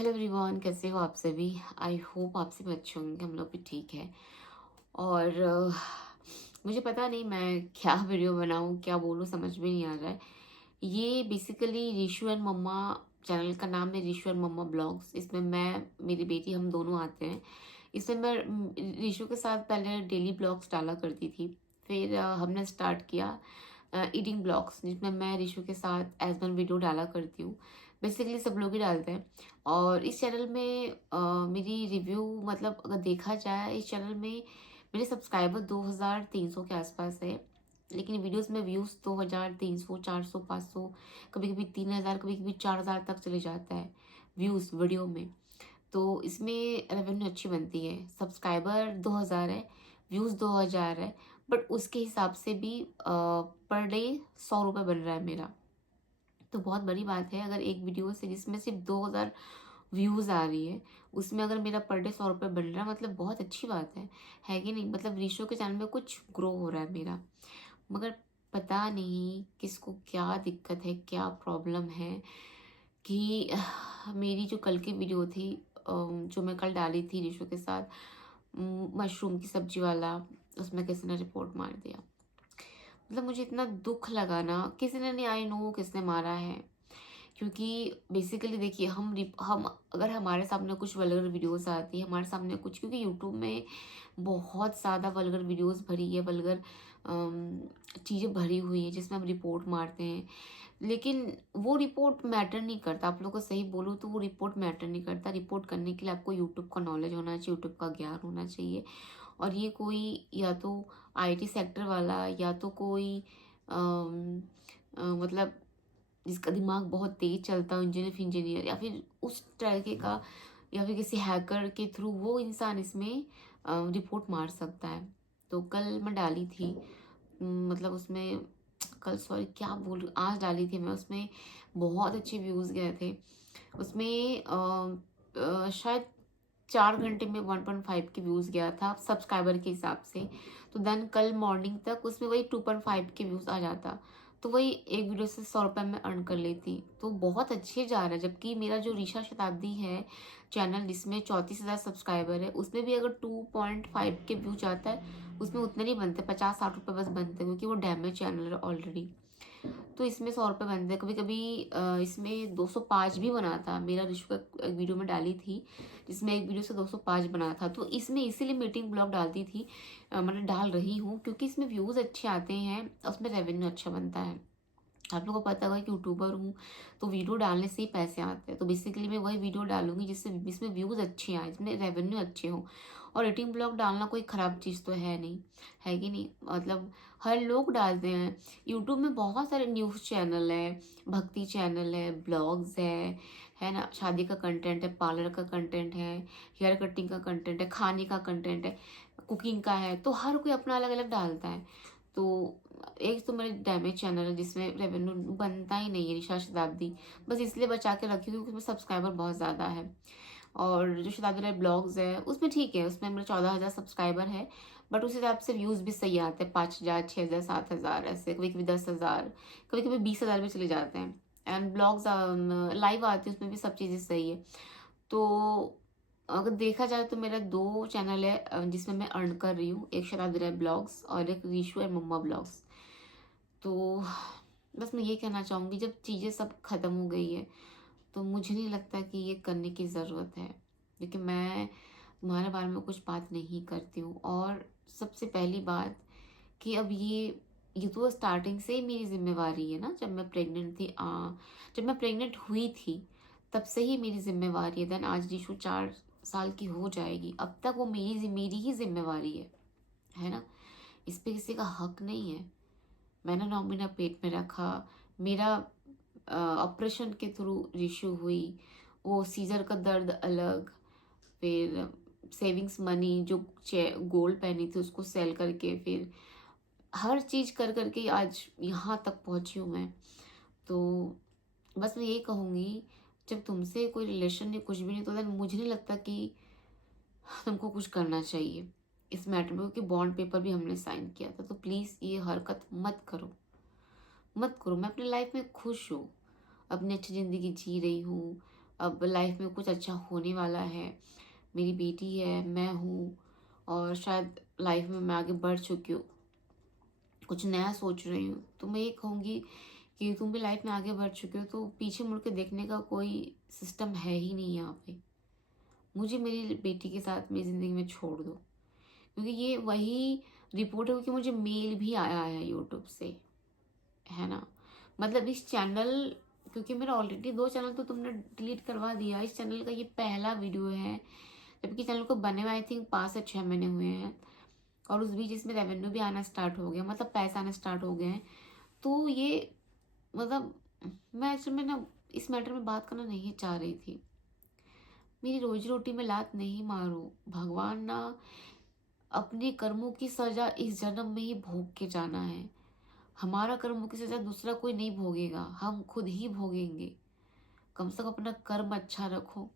Hello everyone, कैसे हो आप सभी। आई होप आप सभी अच्छे होंगे, हम लोग भी ठीक है। और मुझे पता नहीं मैं क्या वीडियो बनाऊं, क्या बोलूं, समझ में नहीं आ रहा है। ये basically Rishu and mamma, channel का नाम है रिशु एंड मम्मा ब्लॉग्स। इसमें मैं, मेरी बेटी, हम दोनों आते हैं। इसमें मैं रिशु के साथ पहले डेली ब्लॉग्स डाला करती थी। फिर हमने स्टार्ट किया ईटिंग ब्लॉग्स, जिसमें मैं रिशु के साथ एज वन वीडियो डाला करती हूँ। बेसिकली सब लोग ही डालते हैं। और इस चैनल में मेरी रिव्यू, मतलब अगर देखा जाए इस चैनल में मेरे सब्सक्राइबर 2300 के आसपास है। लेकिन वीडियोस में व्यूज़ 2000, 300, 400, 500, कभी कभी 3000, कभी कभी 4000 तक चले जाता है व्यूज़ वीडियो में। तो इसमें रेवेन्यू अच्छी बनती है। सब्सक्राइबर 2000 है, व्यूज़ 2000 है, बट उसके हिसाब से भी पर डे 100 रुपये बन रहा है मेरा। तो बहुत बड़ी बात है। अगर एक वीडियो से जिसमें सिर्फ 2000 व्यूज़ आ रही है, उसमें अगर मेरा पर डे 100 रुपये बन रहा है, मतलब बहुत अच्छी बात है कि नहीं। मतलब रीशो के चैनल में कुछ ग्रो हो रहा है मेरा। मगर पता नहीं किसको क्या दिक्कत है, क्या प्रॉब्लम है कि मेरी जो कल की वीडियो थी, जो मैं कल डाली थी रीशो के साथ, मशरूम की सब्जी वाला, उसमें किसी ने रिपोर्ट मार दिया। मतलब मुझे इतना दुख लगा ना, किसी ने नहीं, आई नो किसने मारा है। क्योंकि बेसिकली देखिए, हम अगर हमारे सामने कुछ वल्गर वीडियोस आती है, हमारे सामने कुछ, क्योंकि यूट्यूब में बहुत ज़्यादा वल्गर वीडियोस भरी है, वल्गर चीज़ें भरी हुई है जिसमें हम रिपोर्ट मारते हैं। लेकिन वो रिपोर्ट मैटर नहीं करता। आप लोगों को सही बोलूँ तो वो रिपोर्ट मैटर नहीं करता। रिपोर्ट करने के लिए आपको यूट्यूब का नॉलेज होना चाहिए, यूट्यूब का ज्ञान होना चाहिए। और ये कोई या तो आईटी सेक्टर वाला, या तो कोई मतलब जिसका दिमाग बहुत तेज चलता हो, इंजीनियर या फिर उस तरीके का, या फिर किसी हैकर के थ्रू वो इंसान इसमें रिपोर्ट मार सकता है। तो कल मैं डाली थी, मतलब उसमें, कल सॉरी क्या बोल, आज डाली थी मैं, उसमें बहुत अच्छे व्यूज़ गए थे। उसमें शायद 4 घंटे में 1.5 के व्यूज़ गया था सब्सक्राइबर के हिसाब से। तो देन कल मॉर्निंग तक उसमें वही 2.5 के व्यूज़ आ जाता। तो वही एक वीडियो से 100 रुपये में अर्न कर लेती। तो बहुत अच्छे जा रहा है। जबकि मेरा जो ऋषा शताब्दी है चैनल, जिसमें 34,000 सब्सक्राइबर है, उसमें भी अगर 2.5 के व्यू जाता है, उसमें उतने नहीं बनते, 50-60 रुपये बस बनते हैं, क्योंकि वो डैमेज चैनल है ऑलरेडी। तो इसमें 100 रुपये बनते हैं। कभी कभी इसमें 205 भी बना था। मेरा ऋषु का एक वीडियो में डाली थी, जिसमें एक वीडियो से 205 बना था। तो इसमें इसीलिए मीटिंग ब्लॉग डालती थी, मतलब डाल रही हूँ, क्योंकि इसमें व्यूज़ अच्छे आते हैं और उसमें रेवेन्यू अच्छा बनता है। आप लोगों को पता होगा कि यूट्यूबर हूँ, तो वीडियो डालने से ही पैसे आते हैं। तो बेसिकली मैं वही वीडियो डालूंगी जिससे जिसमें व्यूज़ अच्छे आए, जिसमें रेवेन्यू अच्छे हो। और रेटिंग ब्लॉग डालना कोई ख़राब चीज़ तो है नहीं, है कि नहीं। मतलब हर लोग डालते हैं। यूट्यूब में बहुत सारे न्यूज़ चैनल है, भक्ति चैनल है, ब्लॉग्स है ना, शादी का कंटेंट है, पार्लर का कंटेंट है, हेयर कटिंग का कंटेंट है, खाने का कंटेंट है, कुकिंग का है। तो हर कोई अपना अलग अलग डालता है। तो एक तो मेरे डैमेज चैनल है जिसमें रेवेन्यू बनता ही नहीं है, ऋषा शताब्दी। बस इसलिए बचा के रखी हूँ क्योंकि उसमें सब्सक्राइबर बहुत ज़्यादा है। और जो शताब्दी लाइव ब्लॉग्स है उसमें ठीक है, उसमें मेरे 14,000 सब्सक्राइबर है। बट उस हिसाब से व्यूज़ भी सही आते हैं, 5,000, 6,000, 7,000, ऐसे कभी कभी 10,000, कभी कभी 20,000 भी चले जाते हैं। एंड ब्लॉग्स लाइव आते हैं, उसमें भी सब चीज़ें सही है। तो अगर देखा जाए तो मेरा 2 चैनल है जिसमें मैं अर्न कर रही हूँ। एक शराब दिरा ब्लॉग्स और एक रीशू एंड मम्मा ब्लॉग्स। तो बस मैं ये कहना चाहूँगी, जब चीज़ें सब ख़त्म हो गई है तो मुझे नहीं लगता कि ये करने की ज़रूरत है, क्योंकि मैं तुम्हारे बारे में कुछ बात नहीं करती हूँ। और सबसे पहली बात कि अब ये तो स्टार्टिंग से ही मेरी जिम्मेवारी है ना। जब मैं प्रेग्नेंट थी, जब मैं प्रेग्नेंट हुई थी तब से ही मेरी जिम्मेवारी है। देन आज रीशु 4 साल की हो जाएगी, अब तक वो मेरी ही जिम्मेवारी है ना। इस पे किसी का हक नहीं है। मैंने 9 महीना पेट में रखा। मेरा ऑपरेशन के थ्रू रीशु हुई। वो सीजर का दर्द अलग, फिर सेविंग्स मनी जो गोल्ड पहनी थी उसको सेल करके, फिर हर चीज़ कर करके आज यहाँ तक पहुँची हूँ मैं। तो बस मैं यही कहूँगी, जब तुमसे कोई रिलेशन नहीं, कुछ भी नहीं, तो देन मुझे नहीं लगता कि तुमको कुछ करना चाहिए इस मैटर में, क्योंकि बॉन्ड पेपर भी हमने साइन किया था। तो प्लीज़ ये हरकत मत करो, मत करो। मैं अपनी लाइफ में खुश हूँ, अपनी अच्छी ज़िंदगी जी रही हूँ। अब लाइफ में कुछ अच्छा होने वाला है, मेरी बेटी है, मैं हूँ, और शायद लाइफ में मैं आगे बढ़ चुकी हूँ, कुछ नया सोच रही हूँ, तो मैं ये कहूँगी कि तुम भी लाइफ में आगे बढ़ चुके हो तो पीछे मुड़ के देखने का कोई सिस्टम है ही नहीं यहाँ पे। मुझे मेरी बेटी के साथ मेरी ज़िंदगी में छोड़ दो, क्योंकि ये वही रिपोर्ट है, क्योंकि मुझे मेल भी आया है यूट्यूब से, है ना। मतलब इस चैनल, क्योंकि मेरा ऑलरेडी 2 चैनल तो तुमने डिलीट करवा दिया, इस चैनल का ये पहला वीडियो है, जबकि चैनल को बने हुए आई थिंक 5 से 6 महीने हुए हैं, और उस बीच इसमें रेवेन्यू भी आना स्टार्ट हो गया, मतलब पैसा आना स्टार्ट हो गए हैं। तो ये मतलब मैं एक्चुअली में ना इस मैटर में बात करना नहीं चाह रही थी। मेरी रोजी रोटी में लात नहीं मारो, भगवान ना अपने कर्मों की सजा इस जन्म में ही भोग के जाना है। हमारा कर्मों की सजा दूसरा कोई नहीं भोगेगा, हम खुद ही भोगेंगे। कम से कम अपना कर्म अच्छा रखो।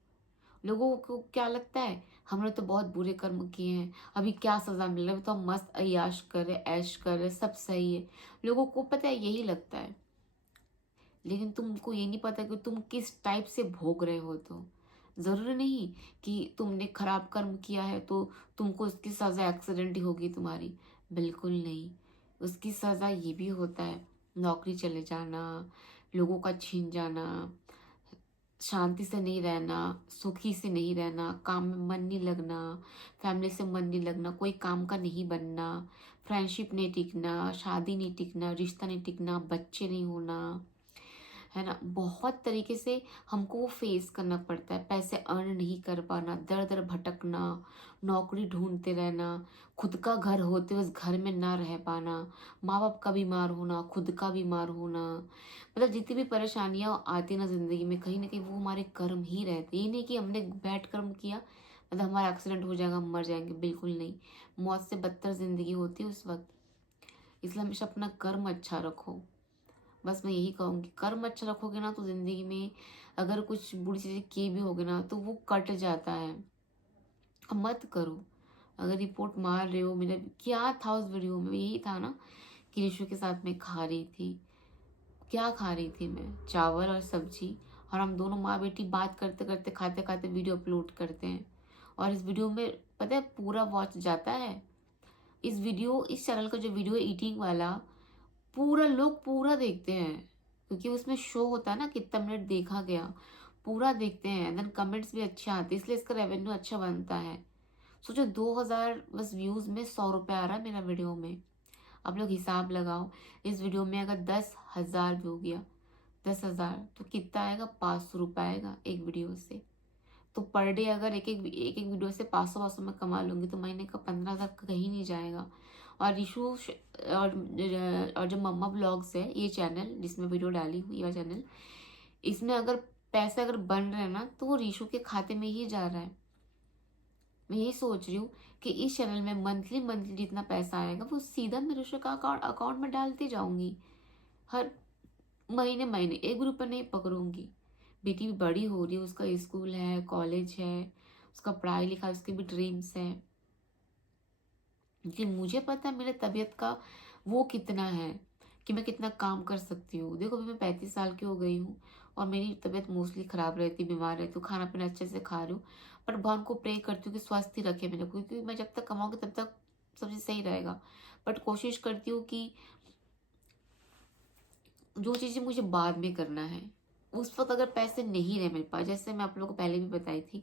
लोगों को क्या लगता है, हमने तो बहुत बुरे कर्म किए हैं, अभी क्या सजा मिल रहा है, अभी तो हम मस्त अय्याश कर रहे, ऐश कर रहे, सब सही है। लोगों को पता है यही लगता है, लेकिन तुमको ये नहीं पता कि तुम किस टाइप से भोग रहे हो। तो जरूरी नहीं कि तुमने खराब कर्म किया है तो तुमको उसकी सजा एक्सीडेंट ही होगी तुम्हारी, बिल्कुल नहीं। उसकी सजा ये भी होता है, नौकरी चले जाना, लोगों का छीन जाना, शांति से नहीं रहना, सुखी से नहीं रहना, काम में मन नहीं लगना, फैमिली से मन नहीं लगना, कोई काम का नहीं बनना, फ्रेंडशिप नहीं टिकना, शादी नहीं टिकना, रिश्ता नहीं टिकना, बच्चे नहीं होना, है ना। बहुत तरीके से हमको वो फेस करना पड़ता है, पैसे अर्न नहीं कर पाना, दर दर भटकना, नौकरी ढूंढते रहना, खुद का घर होते हुए उस घर में ना रह पाना, माँ बाप का बीमार होना, खुद का बीमार होना, मतलब जितनी भी परेशानियां आती ना जिंदगी में, कहीं ना कहीं वो हमारे कर्म ही रहते। ये नहीं कि हमने बैड कर्म किया मतलब हमारा एक्सीडेंट हो जाएगा, हम मर जाएंगे, बिल्कुल नहीं। मौत से बदतर जिंदगी होती है उस वक्त। इसलिए हमेशा अपना कर्म अच्छा रखो। बस मैं यही कहूँगी, कर्म अच्छा रखोगे ना तो ज़िंदगी में अगर कुछ बुरी चीज़ें की भी होगी ना तो वो कट जाता है। अब मत करो। अगर रिपोर्ट मार रहे हो, मेरा क्या था उस वीडियो में, यही था ना कि रिशु के साथ मैं खा रही थी। क्या खा रही थी मैं, चावल और सब्जी, और हम दोनों माँ बेटी बात करते करते खाते खाते वीडियो अपलोड करते हैं, और इस वीडियो में पता है पूरा वॉच जाता है। इस चैनल का जो वीडियो है ईटिंग वाला, पूरा लोग पूरा देखते हैं, क्योंकि उसमें शो होता है ना कितना मिनट देखा गया, पूरा देखते हैं, देन कमेंट्स भी अच्छे आते हैं, इसलिए इसका रेवेन्यू अच्छा बनता है। सोचो 2000 बस व्यूज में 100 रुपये आ रहा है मेरा वीडियो में। आप लोग हिसाब लगाओ, इस वीडियो में अगर 10,000 व्यू गया, 10,000 तो कितना आएगा, 500 रुपये आएगा एक वीडियो से। तो पर डे अगर एक एक वीडियो से 500 में कमा लूंगी तो महीने का 15,000 कहीं नहीं जाएगा। और और जो मम्मा ब्लॉग्स है ये चैनल जिसमें वीडियो डाली हुई है चैनल, इसमें अगर पैसे अगर बन रहे हैं ना तो वो रीशू के खाते में ही जा रहा है। मैं यही सोच रही हूँ कि इस चैनल में मंथली मंथली जितना पैसा आएगा वो सीधा मैं रीशू का अकाउंट में डालती जाऊंगी। हर महीने महीने 1 रुपये नहीं पकड़ूंगी। बेटी भी बड़ी हो रही है, उसका स्कूल है, कॉलेज है, उसका पढ़ाई लिखाई, उसके भी ड्रीम्स है। क्योंकि मुझे पता है मेरे तबीयत का वो कितना है, कि मैं कितना काम कर सकती हूँ। देखो अभी मैं 35 साल की हो गई हूँ और मेरी तबीयत मोस्टली ख़राब रहती, बीमार रहती हूँ, खाना पीना अच्छे से खा रही हूँ, पर भगवान को प्रे करती हूँ कि स्वस्थ ही रखे मेरे को, क्योंकि मैं जब तक कमाऊँगी तब तक सब चीज़ सही रहेगा। बट कोशिश करती हूँ कि जो चीज़ें मुझे बाद में करना है, उस वक्त अगर पैसे नहीं रहे मेरे पास, जैसे मैं आप लोगों को पहले भी बताई थी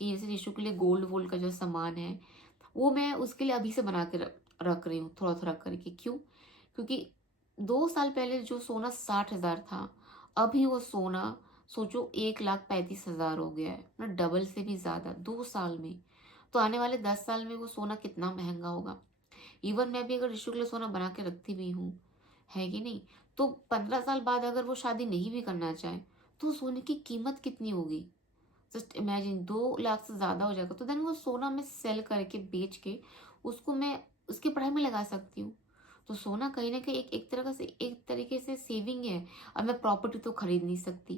कि जैसे रीशु के लिए गोल्ड वोल्ड का जो सामान है वो मैं उसके लिए अभी से बना के रख रही हूँ, थोड़ा थोड़ा करके। क्यों? क्योंकि 2 साल पहले जो सोना 60,000 था, अभी वो सोना सोचो 1,35,000 हो गया है ना, डबल से भी ज्यादा 2 साल में। तो आने वाले 10 साल में वो सोना कितना महंगा होगा। इवन मैं भी अगर ऋषु के लिए सोना बना के रखती भी हूँ, है कि नहीं, तो 15 साल बाद अगर वो शादी नहीं भी करना चाहे तो सोने की कीमत कितनी होगी। जस्ट इमेजिन 2 लाख से ज्यादा हो जाएगा, तो देन वो सोना मैं सेल करके बेच के उसको मैं उसकी पढ़ाई में लगा सकती हूँ। तो सोना कहीं ना कहीं एक तरीके से सेविंग है। अब मैं प्रॉपर्टी तो खरीद नहीं सकती,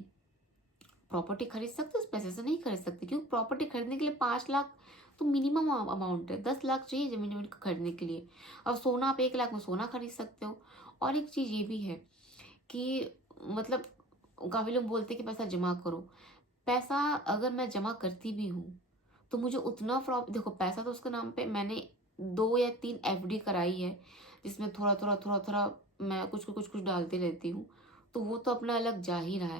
प्रॉपर्टी खरीद सकते उस पैसे से नहीं खरीद सकती, क्योंकि प्रॉपर्टी खरीदने के लिए 5 लाख तो मिनिमम अमाउंट है, 10 लाख चाहिए जमीन जमीन को खरीदने के लिए। अब सोना आप 1 लाख में सोना खरीद सकते हो। और एक चीज ये भी है कि मतलब काफी लोग बोलते हैं कि पैसा जमा करो, पैसा अगर मैं जमा करती भी हूँ तो मुझे उतना देखो, पैसा तो उसके नाम पे मैंने 2 या 3 एफडी कराई है, जिसमें थोड़ा-थोड़ा मैं कुछ डालती रहती हूँ। तो वो तो अपना अलग जा ही रहा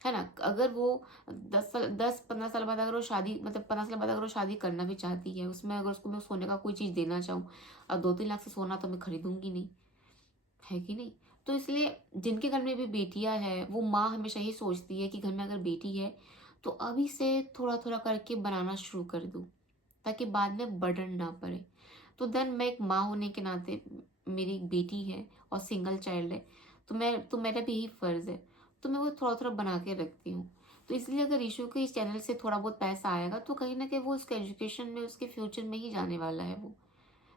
है ना? अगर वो 10-15 साल बाद अगर वो शादी, मतलब 15 साल बाद अगर वो शादी करना भी चाहती है, उसमें अगर उसको मैं सोने का कोई चीज़ देना चाहूँ, और 2-3 लाख से सोना तो मैं खरीदूँगी नहीं, है कि नहीं? तो इसलिए जिनके घर में भी बेटियाँ हैं, वो माँ हमेशा ये सोचती है कि घर में अगर बेटी है, तो अभी से थोड़ा-थोड़ा करके बनाना शुरू कर दूँ, ताकि बाद में बर्डन ना पड़े। तो देन मैं एक माँ होने के नाते, मेरी एक बेटी है और सिंगल चाइल्ड है, तो मेरा भी यही फ़र्ज़ है, तो मैं वो थोड़ा-थोड़ा बना के रखती हूँ। तो इसलिए अगर ईशू के इस चैनल से थोड़ा बहुत पैसा आएगा, तो कहीं न कहीं वो उसके एजुकेशन में, उसके फ्यूचर में ही जाने वाला है वो।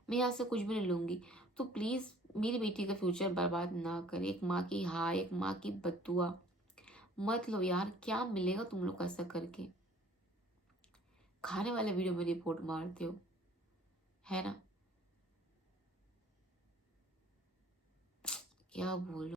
मैं यहाँ से कुछ भी नहीं लूँगी। तो प्लीज़ मेरी बेटी का फ्यूचर बर्बाद ना करें। एक माँ की हाय, एक माँ की बद्दुआ मत लो यार, क्या मिलेगा तुम लोग को ऐसा करके? खाने वाले वीडियो में रिपोर्ट मारते हो, है ना? क्या बोलूँ?